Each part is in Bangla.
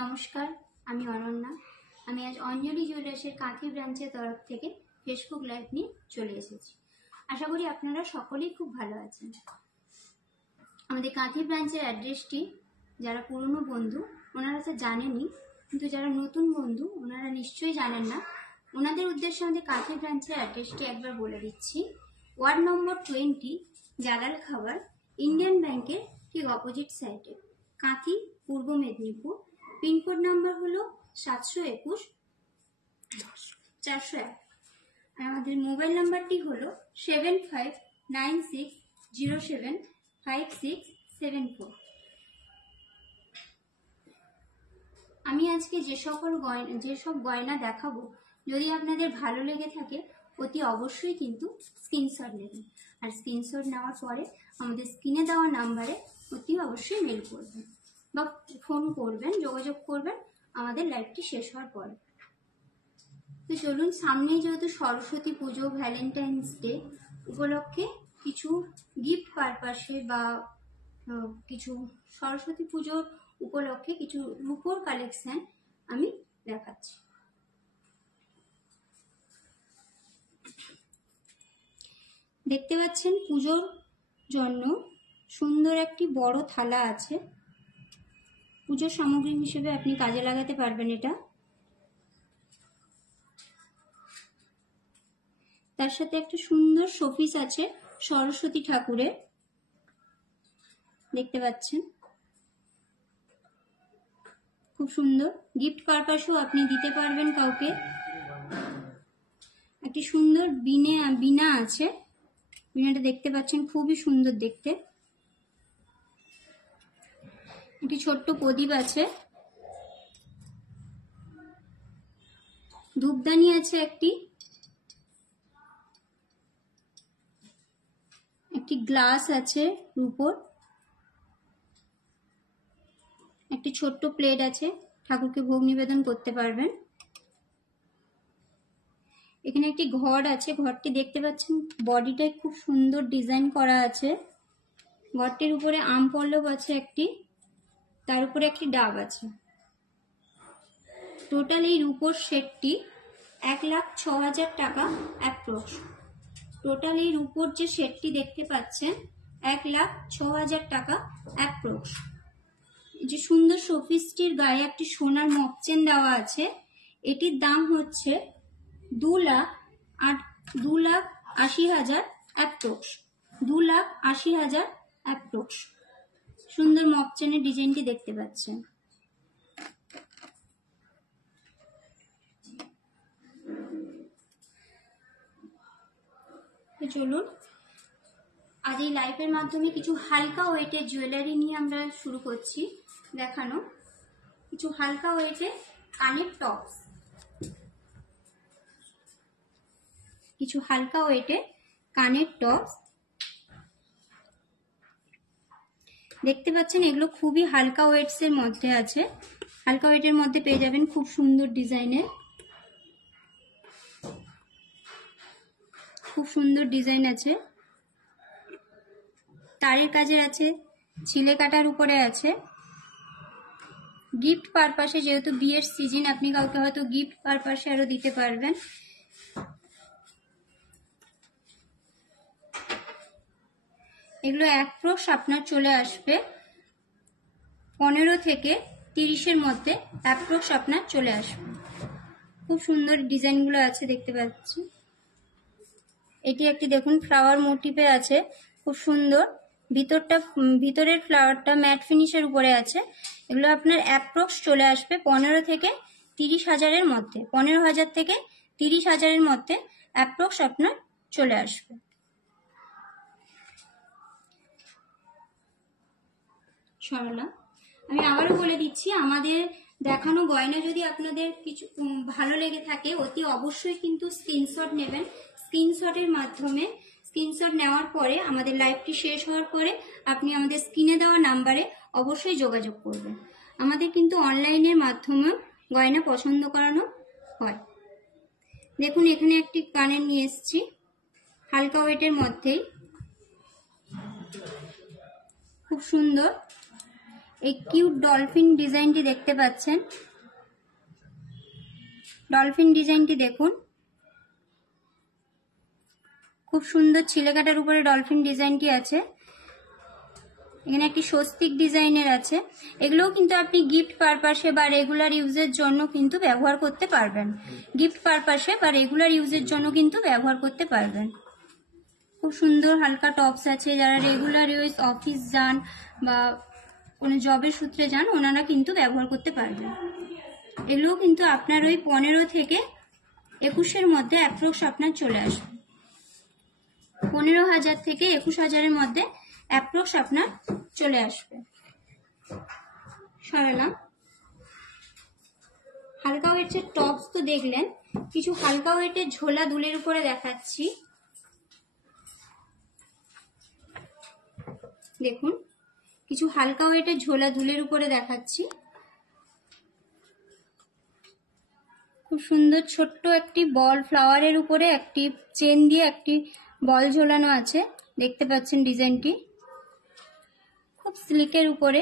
নমস্কার, আমি অনন্যা। আমি আজ অঞ্জলি জুয়েলার্সের কাঁথি ব্রাঞ্চের তরফ থেকে ফেসবুক লাইভ নিয়ে চলে এসেছি। আশা করি আপনারা সকলেই খুব ভালো আছেন। আমাদের কাঁথি ব্রাঞ্চের অ্যাড্রেসটি যারা পুরনো বন্ধু ওনারা তো জানেনই, কিন্তু যারা নতুন বন্ধু ওনারা নিশ্চয়ই জানেন না। ওনাদের উদ্দেশ্যে আমাদের কাঁথি ব্রাঞ্চের অ্যাড্রেসটি একবার বলে দিচ্ছি। ওয়ার্ড নম্বর 20, জালাল খাবার, ইন্ডিয়ান ব্যাংকের ঠিক অপোজিট সাইডে, কাঁথি, পূর্ব মেদিনীপুর। পিনকোড নাম্বার হলো 721-401। আর আমাদের মোবাইল নাম্বারটি হলো 7596075674। আমি আজকে যেসব গয়না দেখাবো, যদি আপনাদের ভালো লেগে থাকে অতি অবশ্যই কিন্তু স্ক্রিনশট নেবেন। আর স্ক্রিনশট নেওয়ার পরে আমাদের স্ক্রিনে দেওয়া নাম্বারে অতি অবশ্যই মেল করবেন বা ফোন করবেন, যোগাযোগ করবেন আমাদের লাইভটি শেষ হওয়ার পরে। তো চলুন, সামনে যেহেতু সরস্বতী পুজো, ভ্যালেন্টাইন্স ডে উপলক্ষে কিছু গিফট পারপাসে বা কিছু সরস্বতী পুজোর উপলক্ষে কিছু রূপোর কালেকশন আমি দেখাচ্ছি। দেখতে পাচ্ছেন পুজোর জন্য সুন্দর একটি বড় থালা আছে। পুজোর সামগ্রী হিসেবে আপনি কাজে লাগাতে পারবেন এটা। তার সাথে একটা সুন্দর শোপিস আছে সরস্বতী ঠাকুরের, দেখতে পাচ্ছেন, খুব সুন্দর। গিফট পারপাসেও আপনি দিতে পারবেন কাউকে। একটি সুন্দর বিনা আছে, বিনাটা দেখতে পাচ্ছেন, খুবই সুন্দর দেখতে। একটি ছোট্ট প্রদীপ আছে, ধূপদানি আছে একটি গ্লাস আছে রূপোর, একটি ছোট্ট প্লেট আছে, ঠাকুরকে ভোগ নিবেদন করতে পারবেন। এখানে একটি ঘর আছে, ঘরটি দেখতে পাচ্ছেন বডিটায় খুব সুন্দর ডিজাইন করা আছে। ঘরটির উপরে আম পল্লব আছে একটি, তার উপরে একটি ডাব আছে। টোটাল এই রূপোর সেটটি 1,06,000 টাকা অ্যাপ্রক্স। টোটাল এই রূপোর যে সেটটি দেখতে পাচ্ছেন 1,06,000 টাকা অ্যাপ্রক্স। যে সুন্দর শোপিসটির গায়ে একটি সোনার মকচেন দেওয়া আছে, এটির দাম হচ্ছে 2,80,000 অ্যাপ্রক্স। 2,80,000 অ্যাপ্রক্স। সুন্দর মকচেনের ডিজাইনটি দেখতে পাচ্ছেন। চলুন, আজ এই লাইভের মাধ্যমে কিছু হালকা ওয়েটের জুয়েলারি নিয়ে আমরা শুরু করছি দেখানো। কিছু হালকা ওয়েটের কানের টপস, কিছু হালকা ওয়েটের কানের টপস দেখতে পাচ্ছেন। এগুলো খুবই হালকা ওয়েটস এর মধ্যে আছে। হালকা ওয়েটের মধ্যে পেয়ে যাবেন খুব সুন্দর ডিজাইনের, খুব সুন্দর ডিজাইন আছে। তারের কাজের আছে, ছিলে কাটার উপরে আছে। গিফট পারপাসে, যেহেতু বিয়ের সিজন, আপনি কাউকে হয়তো গিফট পারপাসে আরো দিতে পারবেন। এগুলো অ্যাপ্রক্স আপনার চলে আসবে 15 থেকে 30-এর মধ্যে অ্যাপ্রক্স আপনার চলে আসবে। খুব সুন্দর ডিজাইনগুলো আছে, দেখতে পাচ্ছি। এটি একটি দেখুন ফ্লাওয়ার মোটিভে আছে, খুব সুন্দর। ভিতরের ফ্লাওয়ারটা ম্যাট ফিনিশের উপরে আছে। এগুলো আপনার অ্যাপ্রক্স চলে আসবে 15 থেকে 30,000-এর মধ্যে। 15,000 থেকে 30,000-এর মধ্যে অ্যাপ্রক্স আপনার চলে আসবে। সরলা, আমি আবারও বলে দিচ্ছি, আমাদের দেখানো গয়না যদি আপনাদের কিছু ভালো লেগে থাকে অতি অবশ্যই কিন্তু স্ক্রিনশট নেবেন। স্ক্রিনশটের মাধ্যমে, স্ক্রিনশট নেওয়ার পরে আমাদের লাইভটি শেষ হওয়ার পরে আপনি আমাদের স্ক্রিনে দেওয়া নাম্বারে অবশ্যই যোগাযোগ করবেন। আমাদের কিন্তু অনলাইনের মাধ্যমে গয়না পছন্দ করানো হয়। দেখুন, এখানে একটি কানের নিয়ে এসেছি হালকা ওয়েটের মধ্যেই, খুব সুন্দর। এই কিউট ডলফিন ডিজাইনটি দেখতে পাচ্ছেন। ডলফিন ডিজাইনটি দেখুন, খুব সুন্দর ছিলেকাটার উপরে ডলফিন ডিজাইনটি আছে। এখানে একটি স্বস্তিক ডিজাইনের আছে। এগুলোও কিন্তু আপনি গিফট পারপাসে বা রেগুলার ইউজের জন্য কিন্তু ব্যবহার করতে পারবেন। গিফট পারপাসে বা রেগুলার ইউজের জন্য কিন্তু ব্যবহার করতে পারবেন। খুব সুন্দর হালকা টপস আছে। যারা রেগুলার ইউজ অফিস যান বা কোনো জবের সূত্রে যান, ওনারা কিন্তু ব্যবহার করতে পারবেন। এগুলোও কিন্তু আপনার ওই 15 থেকে 21-এর মধ্যে অ্যাপ্রক্স আপনার চলে আসবে। 15,000 থেকে 21,000-এর মধ্যে অ্যাপ্রক্স আপনার চলে আসবে। সরালাম। হালকা ওয়েটের টপস তো দেখলেন, কিছু হালকা ওয়েটের ঝোলা দুলের উপরে দেখাচ্ছি। দেখুন, কিছু হালকা ওয়েটের ঝোলা দুলের উপরে দেখাচ্ছি। খুব সুন্দর ছোট্ট একটি বল ফ্লাওয়ারের উপরে একটি চেন দিয়ে একটি বল ঝোলানো আছে, দেখতে পাচ্ছেন ডিজাইনটি। খুব স্লিকের উপরে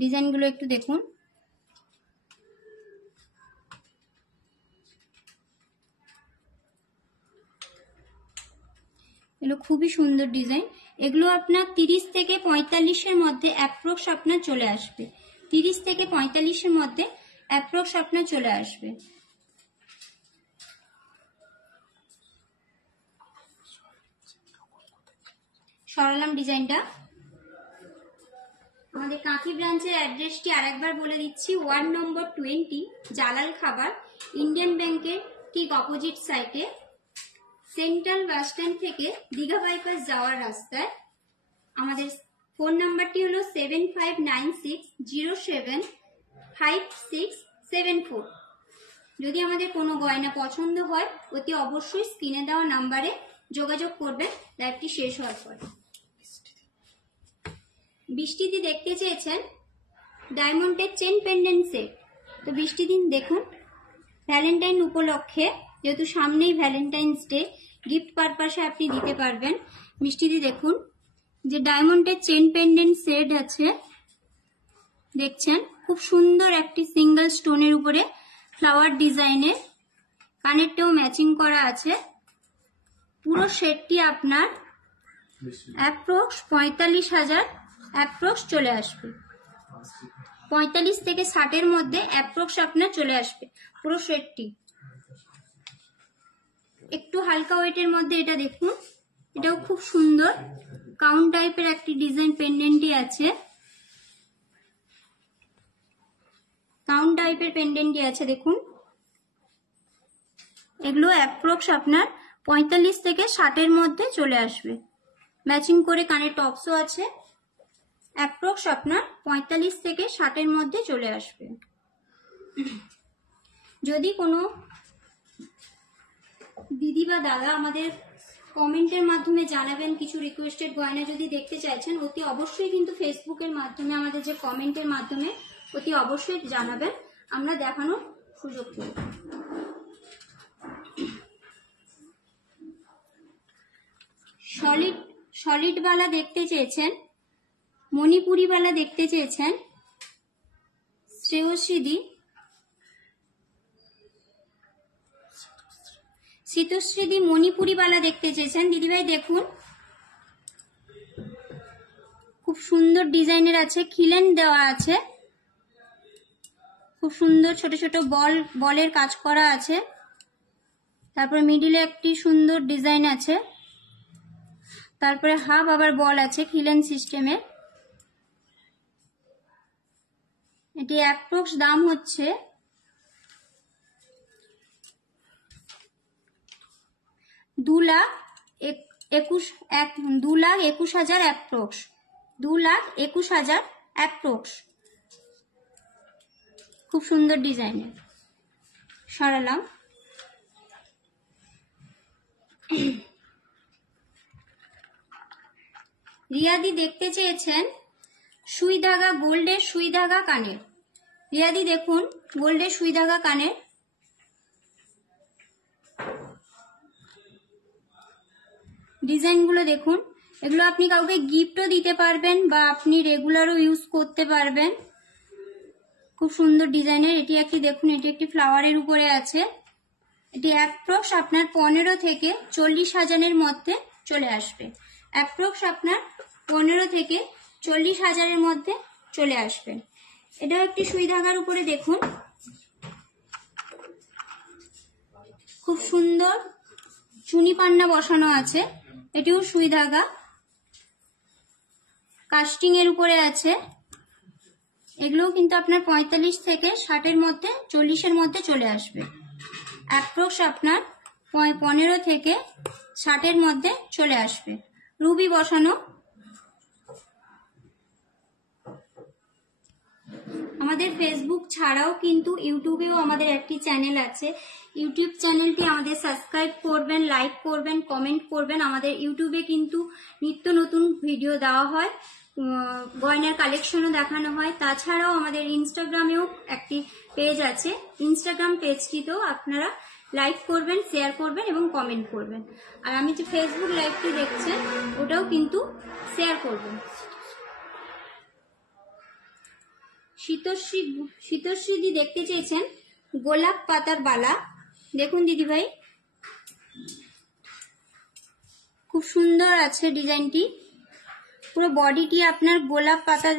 ডিজাইনগুলো একটু দেখুন। এগুলো খুবই সুন্দর ডিজাইন। এগুলো আপনার 30 থেকে 45-এর মধ্যে অ্যাপ্রক্স আপনার চলে আসবে। 30 থেকে 45-এর মধ্যে অ্যাপ্রক্স আপনার চলে আসবে। সরালাম ডিজাইনটা। আমাদের কাঁথি ব্রাঞ্চের অ্যাড্রেসটি আরেকবার বলে দিচ্ছি। 1 নম্বর 20 জালাল খাবার, ইন্ডিয়ান ব্যাংকের ঠিক অপোজিট সাইডে, সেন্ট্রাল বাস স্ট্যান্ড থেকে দীঘা বাইপাস যাওয়ার রাস্তায়। আমাদের ফোন নাম্বারটি হলো 7596075674। যদি আমাদের কোনো গয়না পছন্দ হয়, অতি অবশ্যই স্ক্রিনে দেওয়া নাম্বারে যোগাযোগ করবেন লাইভটি শেষ হওয়ার পর। বৃষ্টিদি দেখতে চেয়েছেন ডায়মন্ডের চেন পেন্ডেন্ট সেট। তো বৃষ্টিদিন দেখুন, ভ্যালেন্টাইন উপলক্ষে, যেহেতু সামনেই ভ্যালেন্টাইন্স ডে, গিফট পারপাসে আপনি দিতে পারবেন। বৃষ্টিদি দেখুন, যে ডায়মন্ডের চেন পেন্ডেন্ট সেট আছে, দেখছেন খুব সুন্দর একটি সিঙ্গেল স্টোনের উপরে ফ্লাওয়ার ডিজাইনের, কানেরটাও ম্যাচিং করা আছে। পুরো সেটটি আপনার অ্যাপ্রক্স 45,000 অ্যাপ্রক্স চলে আসবে। 45 থেকে 60-এর মধ্যে অ্যাপ্রক্স আপনার চলে আসবে পুরো সেটটি। একটু হালকা ওয়েটের মধ্যে এটা দেখুন, এটাও খুব সুন্দর কাউন্ট টাইপের একটি ডিজাইন পেন্ডেন্টই আছে। কাউন্ট টাইপের পেন্ডেন্টই আছে দেখুন। এগুলো অ্যাপ্রক্স আপনার 45 থেকে 60-এর মধ্যে চলে আসবে। ম্যাচিং করে কানের টপসও আছে। অ্যাপ্রক্স আপনার 45 থেকে 60-এর মধ্যে চলে আসবে। যদি কোনো দিদি বা দাদা আমাদের কমেন্টের মাধ্যমে জানাবেন কিছু রিকোয়েস্টেড গয়না যদি দেখতে চাইছেন, অতি অবশ্যই কিন্তু ফেসবুকের মাধ্যমে আমাদের যে কমেন্টের মাধ্যমে অতি অবশ্যই জানাবেন, আমরা দেখানোর সুযোগ করব। সলিড বালা দেখতে চেয়েছেন, মণিপুরি বালা দেখতে চেয়েছেন, শ্রেয়শ্রীদি, শীতশ্রীদি মণিপুরি বালা দেখতে চেয়েছেন। দিদিভাই দেখুন, খুব সুন্দর ডিজাইনের আছে, খিলেন দেওয়া আছে, খুব সুন্দর ছোট ছোট বলের কাজ করা আছে। তারপরে মিডিলে একটি সুন্দর ডিজাইন আছে, তারপরে হাফ আবার বল আছে খিলেন সিস্টেমের। এটি অ্যাপ্রক্স দাম হচ্ছে 2,21,000 অ্যাপ্রক্স। 2,21,000 অ্যাপ্রক্স। খুব সুন্দর ডিজাইনের। সরালাম। রিয়াদি দেখতে চেয়েছেন সুই ধাগা, গোল্ডের সুই ধাগা কানের। রিয়াদি দেখুন, গোল্ডের সুই ধাগা কানের। ডিজাইনগুলো দেখুন, এগুলো আপনি কাউকে গিফটও দিতে পারবেন বা আপনি রেগুলারও ইউজ করতে পারবেন। খুব সুন্দর ডিজাইনের। এটি একটি দেখুন, এটি একটি ফ্লাওয়ারের উপরে আছে। এটি অ্যাপ্রক্স আপনার 15 থেকে 40 হাজারের মধ্যে চলে আসবে। অ্যাপ্রক্স আপনার 15 থেকে 40 হাজারের মধ্যে চলে আসবে। এটাও একটি সুই ধাগার উপরে দেখুন, খুব সুন্দর চুনি পান্না বসানো আছে। এটিও সুই ধাগা কাস্টিং এর উপরে আছে। এগুলোও কিন্তু আপনার 45 থেকে 60-এর মধ্যে 40-এর মধ্যে চলে আসবে। অ্যাপ্রক্স আপনার 15 থেকে 60-এর মধ্যে চলে আসবে। রুবি বসানো। আমাদের ফেসবুক ছাড়াও কিন্তু ইউটিউবেও আমাদের একটি চ্যানেল আছে। ইউটিউব চ্যানেলটি আমাদের সাবস্ক্রাইব করবেন, লাইক করবেন, কমেন্ট করবেন। আমাদের ইউটিউবে কিন্তু নিত্য নতুন ভিডিও দেওয়া হয়, গয়নার কালেকশনও দেখানো হয়। তাছাড়াও আমাদের ইনস্টাগ্রামেও একটি পেজ আছে। ইনস্টাগ্রাম পেজটিতেও আপনারা লাইক করবেন, শেয়ার করবেন এবং কমেন্ট করবেন। আর আমি যে ফেসবুক লাইভটি দেখছেন ওটাও কিন্তু শেয়ার করবেন। শীতশ্রীদি দেখতে চেয়েছেন গোলাপ পাতার বালা। দেখুন দিদিভাই, খুব সুন্দর আছে ডিজাইনটি। পুরো বডিটি আপনার গোলাপ পাতা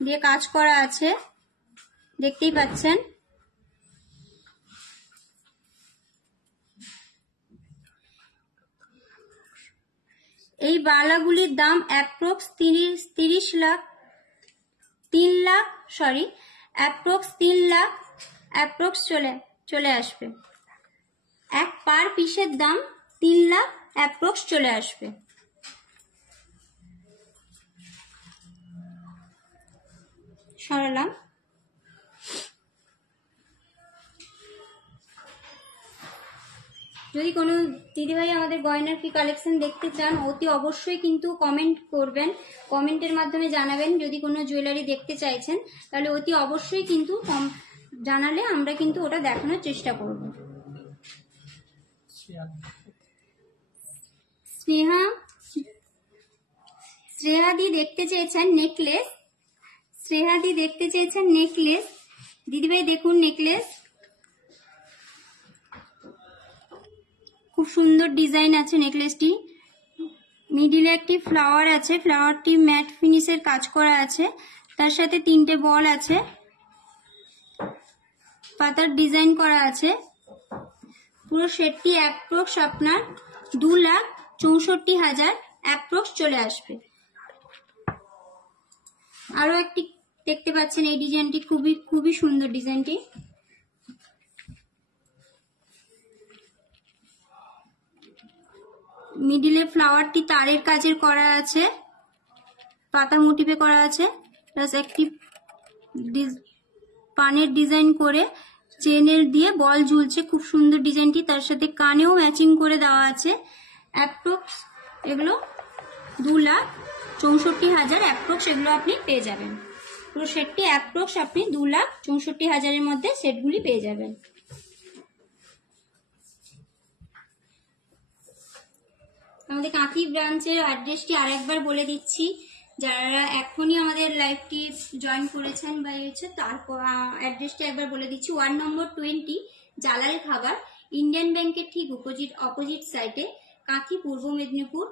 দিয়ে কাজ করা আছে, দেখতেই পাচ্ছেন। এই বালাগুলির দাম approx 3 lakh approx 3 lakh approx চলে আসবে। এক পার পিসের দাম 3 লাখ অ্যাপ্রক্স চলে আসবে। সরালাম। যদি কোনো দিদিভাই আমাদের গয়নার কি কালেকশন দেখতে চান, অতি অবশ্যই কিন্তু কমেন্ট করবেন, কমেন্টের মাধ্যমে জানাবেন। যদি কোনো জুয়েলারি দেখতে চাইছেন তাহলে অতি অবশ্যই কিন্তু জানালে আমরা কিন্তু ওটা দেখানোর চেষ্টা করব। শ্রেহাদি দেখতে চেয়েছেন নেকলেস। শ্রেহাদি দেখতে চেয়েছেন নেকলেস। দিদিভাই দেখুন নেকলেস, খুব সুন্দর ডিজাইন আছে নেকলেসটি। মিডিলে একটি ফ্লাওয়ার আছে, ফ্লাওয়ারটি ম্যাট ফিনিশের কাজ করা আছে। তার সাথে 3টে বল আছে, পাতার ডিজাইন করা আছে। পুরো সেটটি অ্যাপ্রক্স আপনার 2,64,000 অ্যাপ্রক্স চলে আসবে। আরো একটি দেখতে পাচ্ছেন, এই ডিজাইনটি খুবই সুন্দর ডিজাইনটি। মিডিলে ফ্লাওয়ারটি তারের কাজের করা আছে, পাতা মোটিভে করা আছে, প্লাস একটি পানের ডিজাইন করে চেনের দিয়ে বল ঝুলছে। খুব সুন্দর ডিজাইনটি। তার সাথে কানেও ম্যাচিং করে দেওয়া আছে। অ্যাপ্রক্স এগুলো 2,64,000 অ্যাপ্রক্স এগুলো আপনি পেয়ে যাবেন। পুরো সেটটি অ্যাপ্রক্স আপনি 2,64,000-এর মধ্যে সেটগুলি পেয়ে যাবেন। আমাদের কাঁথি ব্রাঞ্চের অ্যাড্রেসটি আরেকবার বলে দিচ্ছি। যারা এখনই আমাদের লাইভটি জয়েন করেছেন বা হচ্ছে, তারপর অ্যাড্রেসটি একবার বলে দিচ্ছি। 1 নম্বর 20 জালাল খাবার, ইন্ডিয়ান ব্যাংকের ঠিক অপোজিট সাইডে, কাঁথি, পূর্ব মেদিনীপুর।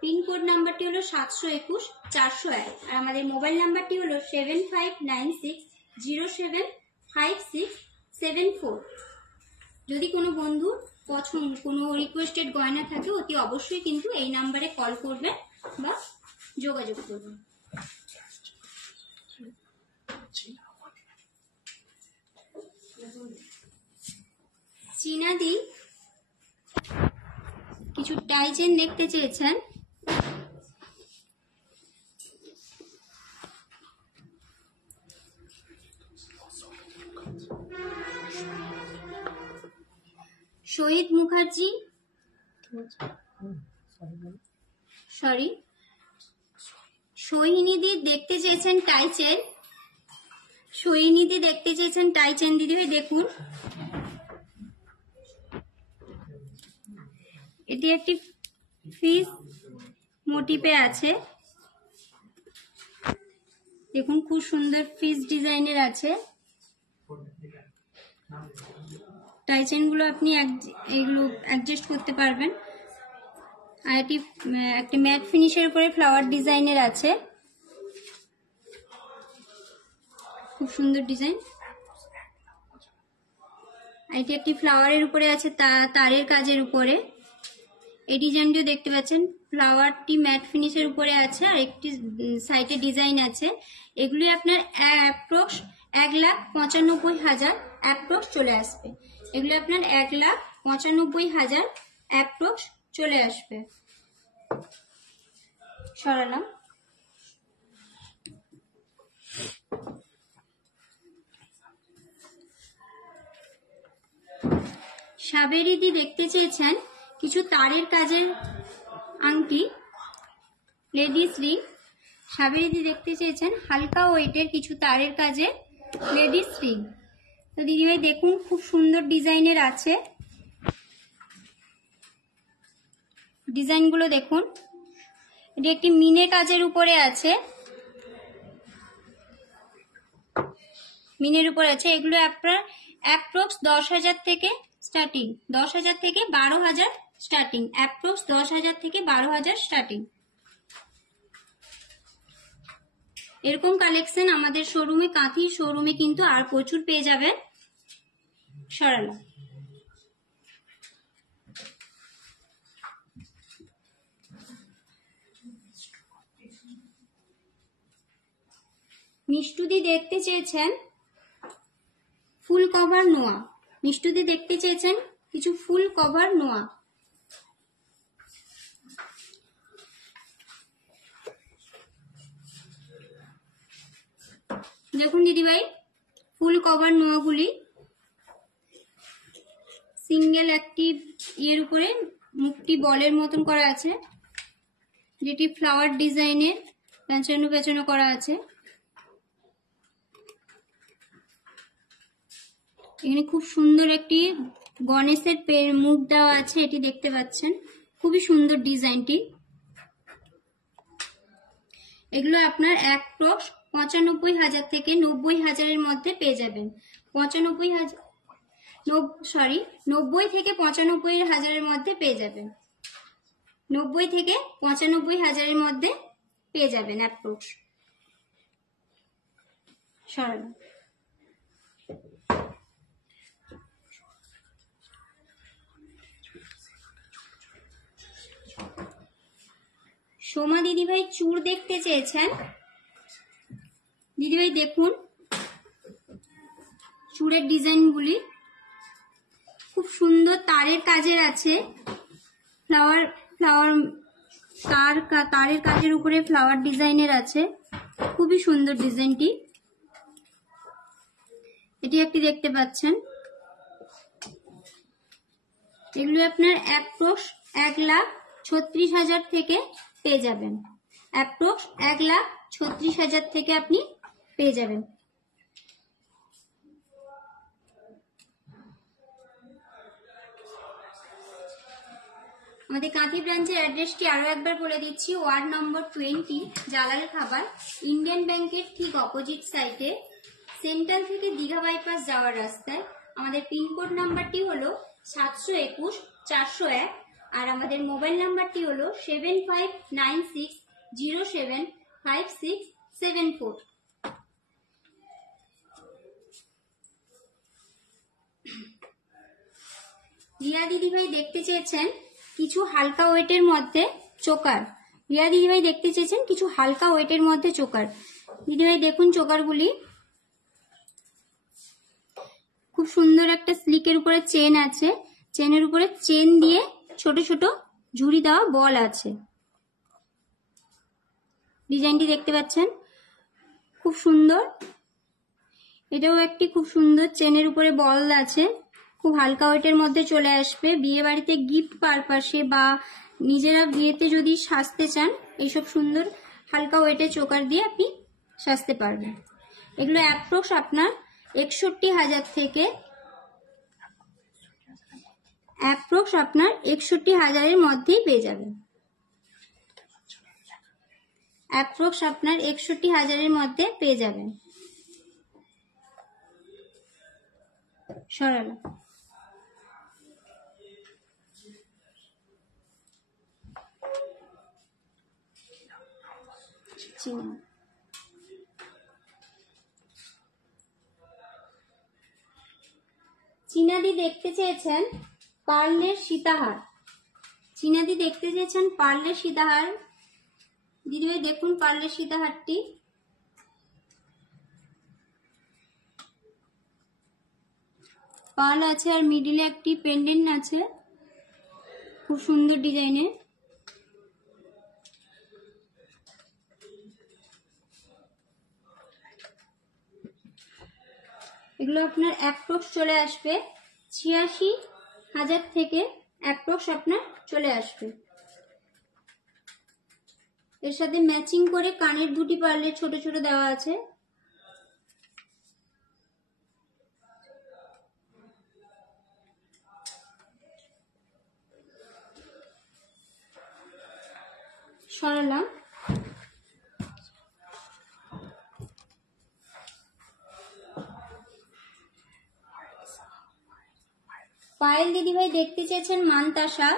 পিনকোড নাম্বারটি হলো 721-401। আর আমাদের মোবাইল নাম্বারটি হলো 7596075674। যদি কোনো বন্ধুর কোনো রিকোয়েস্টেড গয়না থাকে অতি অবশ্যই কিন্তু এই নাম্বারে কল করবেন বা যোগাযোগ করবেন। চীনাদি কিছু টাইচেন দেখতে চেয়েছেন। শহীদ মুখার্জি, সোহিনীদি দেখতে চেয়েছেন টাইচেন। সোহিনীদি দেখতে চেয়েছেন টাইচেন। দিদি দেখুন, এটি একটি ফিস মোটিভে আছে। দেখুন খুব সুন্দর ফিস ডিজাইনের আছে। টাই চেন গুলো আপনি এগুলো অ্যাডজাস্ট করতে পারবেন। আর এটি একটা ম্যাট ফিনিশের উপরে ফ্লাওয়ার ডিজাইনের আছে, খুব সুন্দর ডিজাইন। এটি একটি ফ্লাওয়ারের উপরে আছে তারের কাজের উপরে। এই ডিজাইনটিও দেখতে পাচ্ছেন, ফ্লাওয়ারটি ম্যাট ফিনিশের উপরে আছে আর একটি সাইডে ডিজাইন আছে। এগুলি আপনার অ্যাপ্রক্স 1,95,000 অ্যাপ্রক্স চলে আসবে। এগুলি আপনার 1,95,000 অ্যাপ্রক্স চলে আসবে। সরালাম। সাবেরিদি দেখতে চেয়েছেন কিছু তারের কাজের আংটি, লেডিস রিং। সাবেরিদি দেখতে চেয়েছেন হালকা ওয়েটের কিছু তারের কাজে লেডিস রিং। তো দিদিভাই দেখুন খুব সুন্দর ডিজাইনের আছে, ডিজাইনগুলো দেখুন। এটি একটি মিনে কাজের উপরে আছে, মিনের উপরে আছে। এগুলো আপনার অ্যাপ্রক্স 10,000 থেকে স্টার্টিং, 10,000 থেকে 12,000 স্টার্টিং, অ্যাপ্রক্স 10,000 থেকে 12,000 স্টার্টিং। এরকম কালেকশন আমাদের শোরুমে, কাঁথি শোরুমে কিন্তু আর প্রচুর পেয়ে যাবেন। সরালাম। মিষ্টুদি দেখতে চেয়েছেন ফুল কভার নোয়া। মিষ্টুদি দেখতে চেয়েছেন কিছু ফুল কভার নোয়া। দেখুন দিদিভাই ফুল কভার নোয়াগুলি সিঙ্গেল একটি ইয়ের উপরে মুখটি বলের মতন করা আছে, যেটি ফ্লাওয়ার ডিজাইনের পেঁচানো পেঁচানো করা আছে। এখানে খুব সুন্দর একটি গণেশের মুখ দেওয়া আছে, এটি দেখতে পাচ্ছেন, খুবই সুন্দর ডিজাইনটি। এগুলো আপনার অ্যাপ্রক্স 95,000 থেকে 90,000-এর মধ্যে পেয়ে যাবেন। 90 থেকে 95,000-এর মধ্যে পেয়ে যাবেন। 90 থেকে 95,000-এর মধ্যে পেয়ে যাবেন অ্যাপ্রক্স। সরানো। সোমা দিদিভাই চূড় দেখতে চেয়েছেন। দিদিভাই দেখুন চূড়ের ডিজাইনগুলি খুব সুন্দর তারের কাজের আছে। তারের কাজের উপরে ফ্লাওয়ার ডিজাইনের আছে, খুবই সুন্দর ডিজাইনটি। এটি একটি দেখতে পাচ্ছেন। এগুলো আপনার অ্যাপ্রক্স 1,36,000 থেকে পেয়ে যাবেন। অ্যাপ্রক্স 1,36,000 থেকে আপনি পেয়ে যাবেন। আমাদের কাঁথি ব্রাঞ্চের অ্যাড্রেসটি আরো একবার বলে দিচ্ছি। ওয়ার্ড নম্বর 20, জালাল খাবার, ইন্ডিয়ান ব্যাংকের ঠিক অপোজিট সাইডে, সেন্ট্রাল থেকে দীঘা বাইপাস যাওয়ার রাস্তায়। আমাদের পিনকোড নাম্বারটি হলো 721-401 আর আমাদের মোবাইল নাম্বারটি হলো 7596075674। রিয়া দিদিভাই দেখতে চেয়েছেন কিছু হালকা ওয়েটের মধ্যে চোকার। রিয়া দিদিভাই দেখতে চেয়েছেন কিছু হালকা ওয়েটের মধ্যে চোকার। দিদিভাই দেখুন চোকারগুলি খুব সুন্দর একটা স্লিকের উপরে চেন আছে, চেনের উপরে চেন দিয়ে ছোট ছোট ঝুড়ি দেওয়া বল আছে। ডিজাইনটি দেখতে পাচ্ছেন, খুব সুন্দর। এটাও একটি খুব সুন্দর চেনের উপরে বল আছে, খুব হালকা ওয়েটের মধ্যে চলে আসবে। বিয়ে বাড়িতে গিফট পারপাসে বা নিজেরা বিয়েতে যদি সাজতে চান, এইসব সুন্দর হালকা ওয়েটের চোকার দিয়ে আপনি সাজতে পারবেন। এগুলো অ্যাপ্রক্স আপনার 61,000 থেকে অ্যাপ্রক্স আপনার 61,000-এর মধ্যেই পেয়ে যাবেন। অ্যাপ্রক্স আপনার 61,000-এর মধ্যে পেয়ে যাবেন। সরালো চীনাদি দেখতে চেয়েছেন পার্লের সীতাহার। চীনাদি দেখতে চেয়েছেন পার্লের সীতাহার। দিদিভাই দেখুন পার্লের সীতাহারটি। পার্ল আছে আর মিডিলে একটি পেন্ডেন্ট আছে, খুব সুন্দর ডিজাইনের। এগুলো আপনার অ্যাপ্রক্স চলে আসবে 86,000 থেকে অ্যাপ্রক্স আপনার চলে আসবে। এর সাথে ম্যাচিং করে কানের দুটি পার্লের ছোট ছোট দেওয়া আছে। সরালাম। পায়েল দিদিভাই দেখতে চেয়েছেন মানতাসা।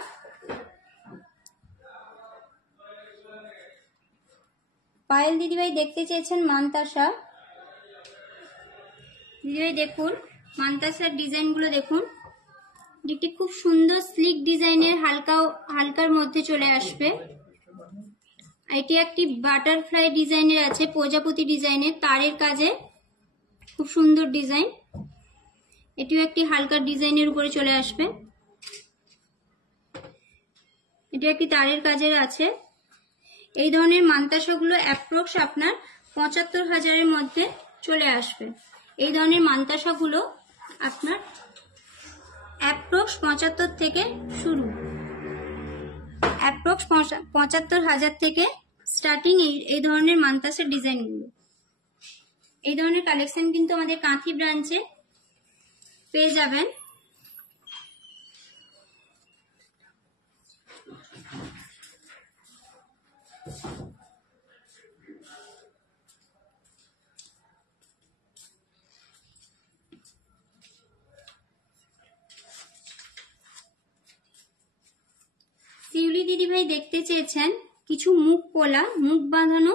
পায়েল দিদিভাই দেখতে চেয়েছেন মানতাসা। দিদিভাই দেখুন মানতাসার ডিজাইনগুলো দেখুন। এটি খুব সুন্দর স্লিক ডিজাইনের হালকার মধ্যে চলে আসবে। এটি একটি বাটারফ্লাই ডিজাইনের আছে, প্রজাপতি ডিজাইনের তারের কাজে, খুব সুন্দর ডিজাইন। এটিও একটি হালকা ডিজাইনের উপরে চলে আসবে। এটি একটি তারের কাজের আছে। এই ধরনের মানতাসাগুলো অ্যাপ্রক্স আপনার 75,000-এর মধ্যে চলে আসবে। এই ধরনের মানতাসাগুলো আপনার অ্যাপ্রক্স 75 থেকে শুরু। অ্যাপ্রক্স 75,000 থেকে স্টার্টিং এই ধরনের মানতাসার ডিজাইনগুলো। এই ধরনের কালেকশন কিন্তু আমাদের কাঁথি ব্রাঞ্চে পেয়ে যাবেন। শিউলি দিদিভাই দেখতে চেয়েছেন কিছু মুখ বাঁধানো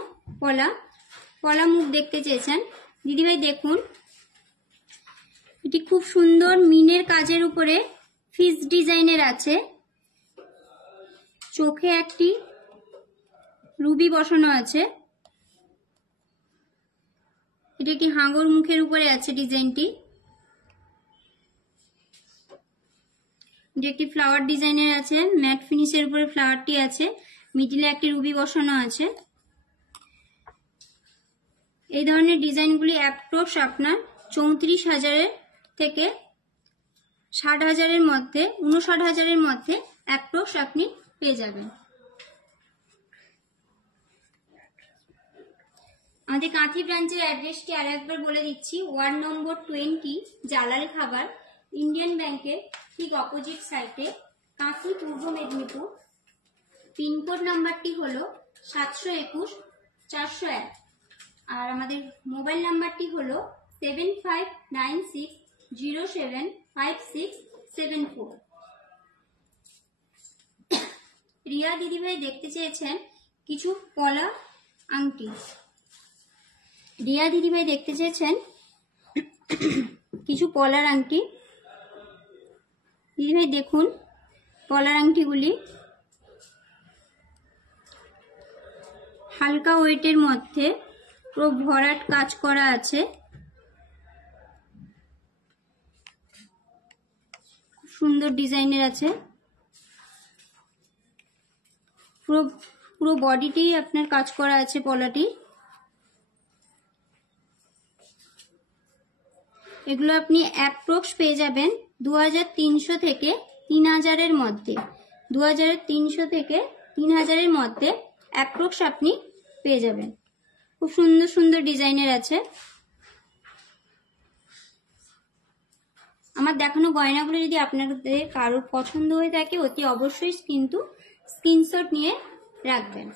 পলা মুখ দেখতে চেয়েছেন। দিদিভাই দেখুন এটি খুব সুন্দর মিনের কাজের উপরে ফিস ডিজাইনের আছে। চোখে একটি রুবি বসানো আছে। এটি একটি হাঙর মুখের উপরে আছে ডিজাইনটি। এটি একটি ফ্লাওয়ার ডিজাইনের আছে, ম্যাট ফিনিশের উপরে ফ্লাওয়ারটি আছে, মিডিলে একটি রুবি বসানো আছে। এই ধরনের ডিজাইনগুলি অ্যাপ্রক্স আপনার 34,000 থেকে 60,000-এর মধ্যে, 59,000-এর মধ্যে অ্যাপ্রক্স আপনি পেয়ে যাবেন। আমাদের কাঁথি ব্রাঞ্চের অ্যাড্রেসটি আর একবার বলে দিচ্ছি। ওয়ার্ড নম্বর 20, জালাল খাবার, ইন্ডিয়ান ব্যাংকের ঠিক অপোজিট সাইডে, কাঁথি, পূর্ব মেদিনীপুর। পিনকোড নাম্বারটি হলো 721-401। আর আমাদের মোবাইল নাম্বারটি হলো 7596075674। রিয়া দিদিভাই দেখতে চেয়েছেন কিছু পলা আংটি। রিয়া দিদিভাই দেখতে চেয়েছেন কিছু পলার আংটি। দিদিভাই দেখুন পলার আংটিগুলি হালকা ওয়েটের মধ্যে, পুরো ভরাট কাজ করা আছে। সুন্দর ডিজাইনের আছে। পুরো বডিটি আপনার কাজ করা আছে পলাটি। এগুলো আপনি অ্যাপ্রক্স পেয়ে যাবেন 2,300 থেকে 3,000-এর মধ্যে। 2,300 থেকে 3,000-এর মধ্যে অ্যাপ্রক্স আপনি পেয়ে যাবেন। খুব সুন্দর সুন্দর ডিজাইনের আছে। আমার দেখানো গয়নাগুলো যদি আপনাদের কারোর পছন্দ হয়ে থাকে অতি অবশ্যই কিন্তু স্ক্রিনশট নিয়ে রাখবেন।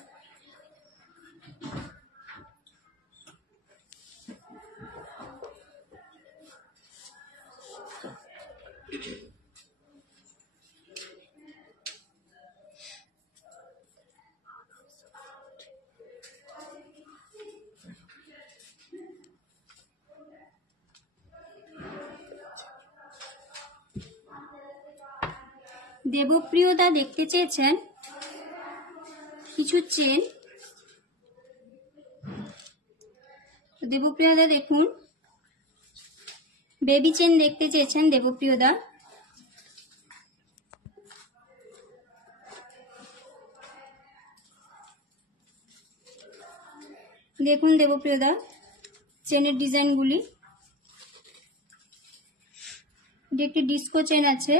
দেবপ্রিয়দা দেখতে চেয়েছেন কিছু চেন। দেবপ্রিয়দা দেখুন, বেবি চেন দেখতে চেয়েছেন দেবপ্রিয়দা। দেখুন দেবপ্রিয়দা চেনের ডিজাইনগুলি। একটি ডিস্কো চেন আছে,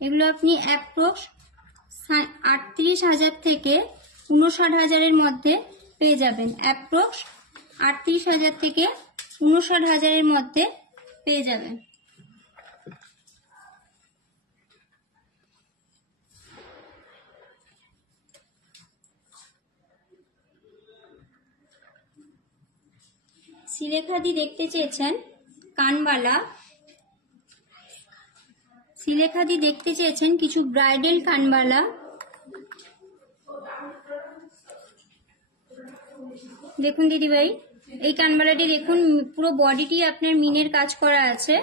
এগুলো আপনি অ্যাপ্রক্স 38,000 থেকে 59,000-এর মধ্যে পেয়ে যাবেন। অ্যাপ্রক্স 38,000 থেকে 59,000-এর মধ্যে পেয়ে যাবেন। শিলেখাদি দেখতে চেয়েছেন কানবালা। শিলেখাদি দেখতে চেয়েছেন কিছু ব্রাইডাল কানবালা। দেখুন দিদিভাই, এই কানবালাটি দেখুন, পুরো বডিটি আপনার মিনের কাজ করা আছে।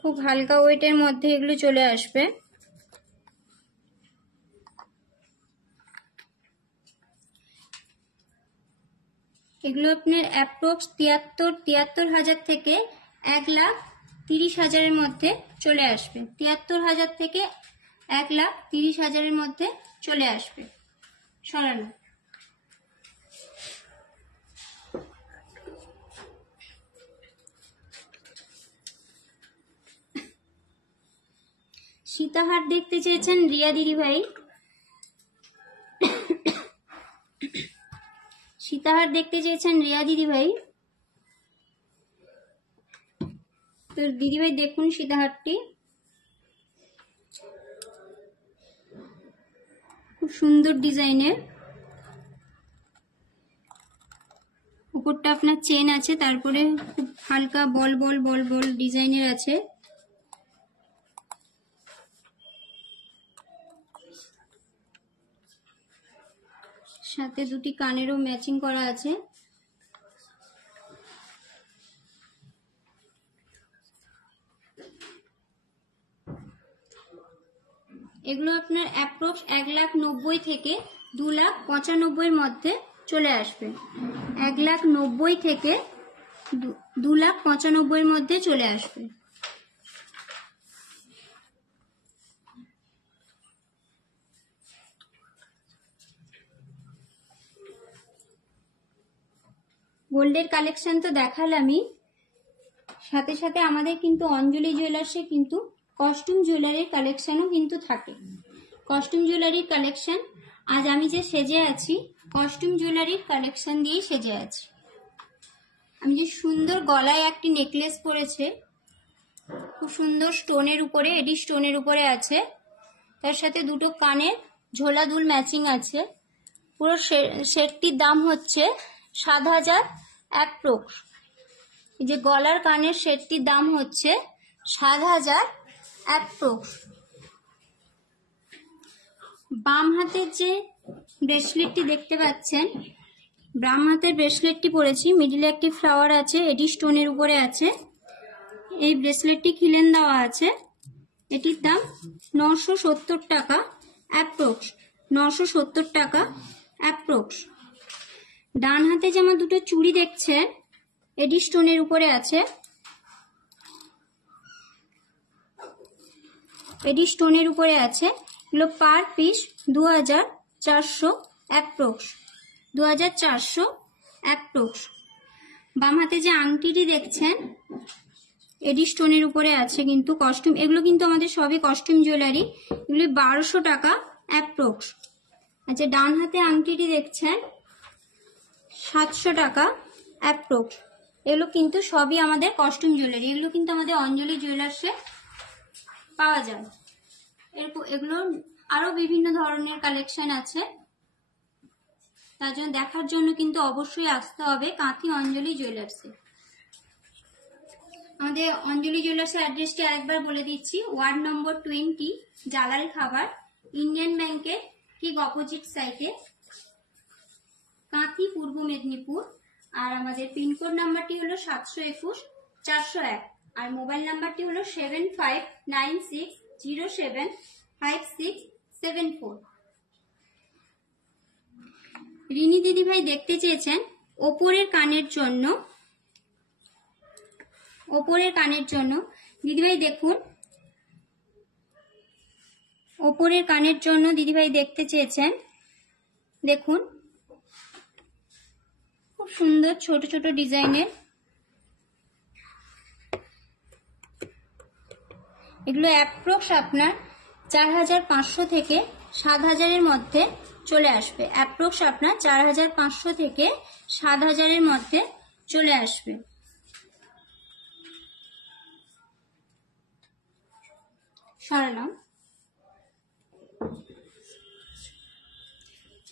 খুব হালকা ওয়েটের মধ্যে এগুলো চলে আসবে। এগুলো আপনার অ্যাপ্রক্স 73,000 থেকে 1,30,000-এর মধ্যে চলে আসবে। 73,000 থেকে 1,30,000-এর মধ্যে চলে আসবে। সরানো সীতাহার দেখতে চেয়েছেন রিয়া দিদি ভাই। সীতাহার দেখতে চেয়েছেন রিয়া দিদি ভাই। তো দিদি ভাই দেখুন সীতাহারটি খুব সুন্দর ডিজাইনের। উপরটা আপনার চেন আছে, তারপরে খুব হালকা বল বল বল বল ডিজাইনের আছে। সাথে দুটি কানেরও ম্যাচিং করা আছে। এগুলো আপনার অ্যাপ্রক্স 1,90,000 থেকে 2,95,000-এর মধ্যে চলে আসবে। 1,90,000 থেকে 2,95,000-এর মধ্যে চলে আসবে। গোল্ডের কালেকশন তো দেখালামই, সাথে সাথে আমাদের কিন্তু অঞ্জলি জুয়েলার্সে কিন্তু কস্টিউম জুয়েলারির কালেকশনও কিন্তু থাকে। কস্টিউম জুয়েলারির কালেকশন, আজ আমি যে সেজে আছি কস্টিউম জুয়েলারির কালেকশন দিয়েই সেজে আছি। আমি যে সুন্দর গলায় একটি নেকলেস পরেছে, খুব সুন্দর স্টোনের উপরে, এডি স্টোনের উপরে আছে, তার সাথে দুটো কানের ঝোলা দুল ম্যাচিং আছে। পুরো সেটটির দাম হচ্ছে 7,000 অ্যাপ্রক্স। এই যে গলার কানের সেটটির দাম হচ্ছে 7,000 অ্যাপ্রক্স। বাম হাতের যে ব্রেসলেটটি দেখতে পাচ্ছেন, বাম হাতের ব্রেসলেটটি পরেছি, মিডিলে একটি ফ্লাওয়ার আছে, এডি স্টোনের উপরে আছে। এই ব্রেসলেটটি খিলেন দেওয়া আছে। এটির দাম 970 টাকা অ্যাপ্রক্স। 970 টাকা অ্যাপ্রক্স। ডান হাতে যে আমার দুটো চুড়ি দেখছেন, এডি স্টোনের উপরে আছে, এডি স্টোনের উপরে আছে। এগুলো পার পিস 2,400 অ্যাপ্রক্স। 2,400 অ্যাপ্রক্স। বাম হাতে যে আংটিটি দেখছেন, এডি স্টোনের উপরে আছে কিন্তু কস্টিউম, এগুলো কিন্তু আমাদের সবই কস্টিউম জুয়েলারি। এগুলি 1,200 টাকা অ্যাপ্রক্স। আচ্ছা, ডান হাতে আংটিটি দেখছেন 700 টাকা অ্যাপ্রক্স। এগুলো কিন্তু সবই আমাদের কস্টিউম জুয়েলারি। এগুলো কিন্তু আমাদের অঞ্জলি জুয়েলার্সে পাওয়া যায়। এগুলো আরো বিভিন্ন ধরনের কালেকশন আছে, তার জন্য দেখার জন্য কিন্তু অবশ্যই আসতে হবে কাঁথি অঞ্জলি জুয়েলার্সে। আমাদের অঞ্জলি জুয়েলার্সের অ্যাড্রেসটি আরেকবার বলে দিচ্ছি। ওয়ার্ড নম্বর 20, জালাল খাবার, ইন্ডিয়ান ব্যাংকের ঠিক অপোজিট সাইডে, কাঁথি পূর্ব পূর্ব মেদিনীপুর। আর আমাদের পিনকোড নাম্বারটি হলো 721-401। আর মোবাইল নাম্বারটি হলো 7596075674। রিনি দিদিভাই দেখতে চেয়েছেন ওপরের কানের জন্য দিদিভাই দেখুন, ওপরের কানের জন্য দিদিভাই দেখতে চেয়েছেন। দেখুন খুব সুন্দর ছোট ছোট ডিজাইনের, এগুলো অ্যাপ্রক্স আপনার 4500 থেকে 7000-এর মধ্যে চলে আসবে। অ্যাপ্রক্স আপনার 4500 থেকে 7000-এর মধ্যে চলে আসবে। সরালাম।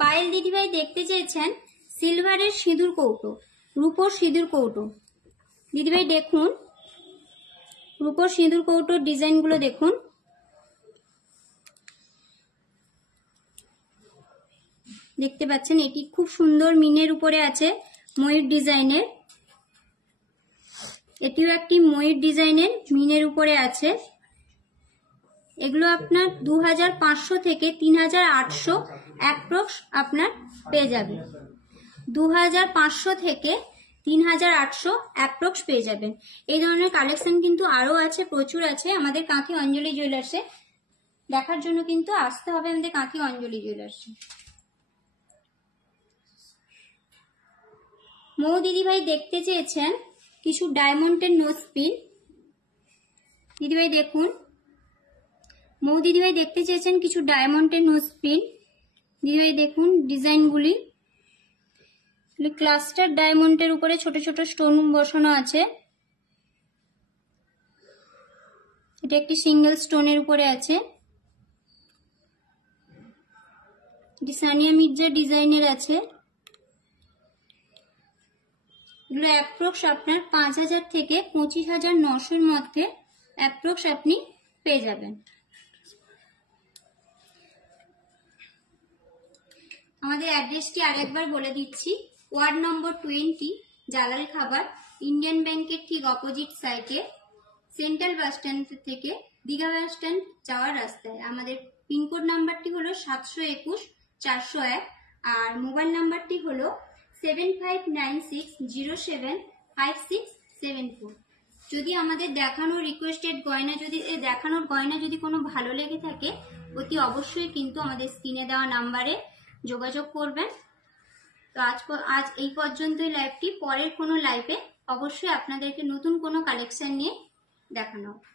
পায়েল দিদিভাই দেখতে চেয়েছেন সিলভারের সিঁদুর কৌটো, রূপোর সিঁদুর কৌটো। দিদিভাই দেখুন রূপোর সিঁদুর কৌটোর ডিজাইনগুলো দেখুন। দেখতে পাচ্ছেন এটি খুব সুন্দর মিনের উপরে আছে, ময়ূর ডিজাইনের। এটিও একটি ময়ূর ডিজাইনের মিনের উপরে আছে। এগুলো আপনার 2500 থেকে 3800 অ্যাপ্রক্স আপনার পেয়ে যাবে। 2500 থেকে 3800 অ্যাপ্রক্স পেয়ে যাবেন। এই ধরনের কালেকশন কিন্তু আরো আছে, প্রচুর আছে আমাদের কাঁথি অঞ্জলি জুয়েলার্সে। দেখার জন্য কিন্তু আসতে হবে আমাদের কাঁথি অঞ্জলি জুয়েলার্সে। মৌ দিদিভাই দেখতে চেয়েছেন কিছু ডায়মন্ডের নোজ পিন। দিদিভাই দেখুন, মৌ দিদিভাই দেখতে চেয়েছেন কিছু ডায়মন্ডের নোজ পিন। দিদিভাই দেখুন ডিজাইনগুলি, ক্লাস্টার ডায়মন্ডের উপরে ছোট ছোট স্টোন বসানো আছে। এটা একটি সিঙ্গেল স্টোনের উপরে আছে। এটি সানিয়া মির্জা ডিজাইনের আছে। এগুলো অ্যাপ্রক্স আপনার 5000 থেকে 25900-এর মধ্যে অ্যাপ্রক্স আপনি পেয়ে যাবেন। আমাদের অ্যাড্রেসটি আরেকবার বলে দিচ্ছি। ওয়ার্ড নম্বর 20, জালাল খাবার, ইন্ডিয়ান ব্যাংকের ঠিক অপোজিট সাইডে, সেন্ট্রাল বাস স্ট্যান্ড থেকে দীঘা বাস স্ট্যান্ড যাওয়ার রাস্তায়। আমাদের পিনকোড নাম্বারটি হলো 721-401 আর মোবাইল নাম্বারটি হলো 7596075674। যদি আমাদের দেখানোর গয়না যদি কোনো ভালো লেগে থাকে অতি অবশ্যই কিন্তু আমাদের স্ক্রিনে দেওয়া নাম্বারে যোগাযোগ করবেন। তো আজ এই পর্যন্তই লাইভটি। পরের কোনো লাইভে অবশ্যই আপনাদেরকে নতুন কোনো কালেকশন নিয়ে দেখানো হবে।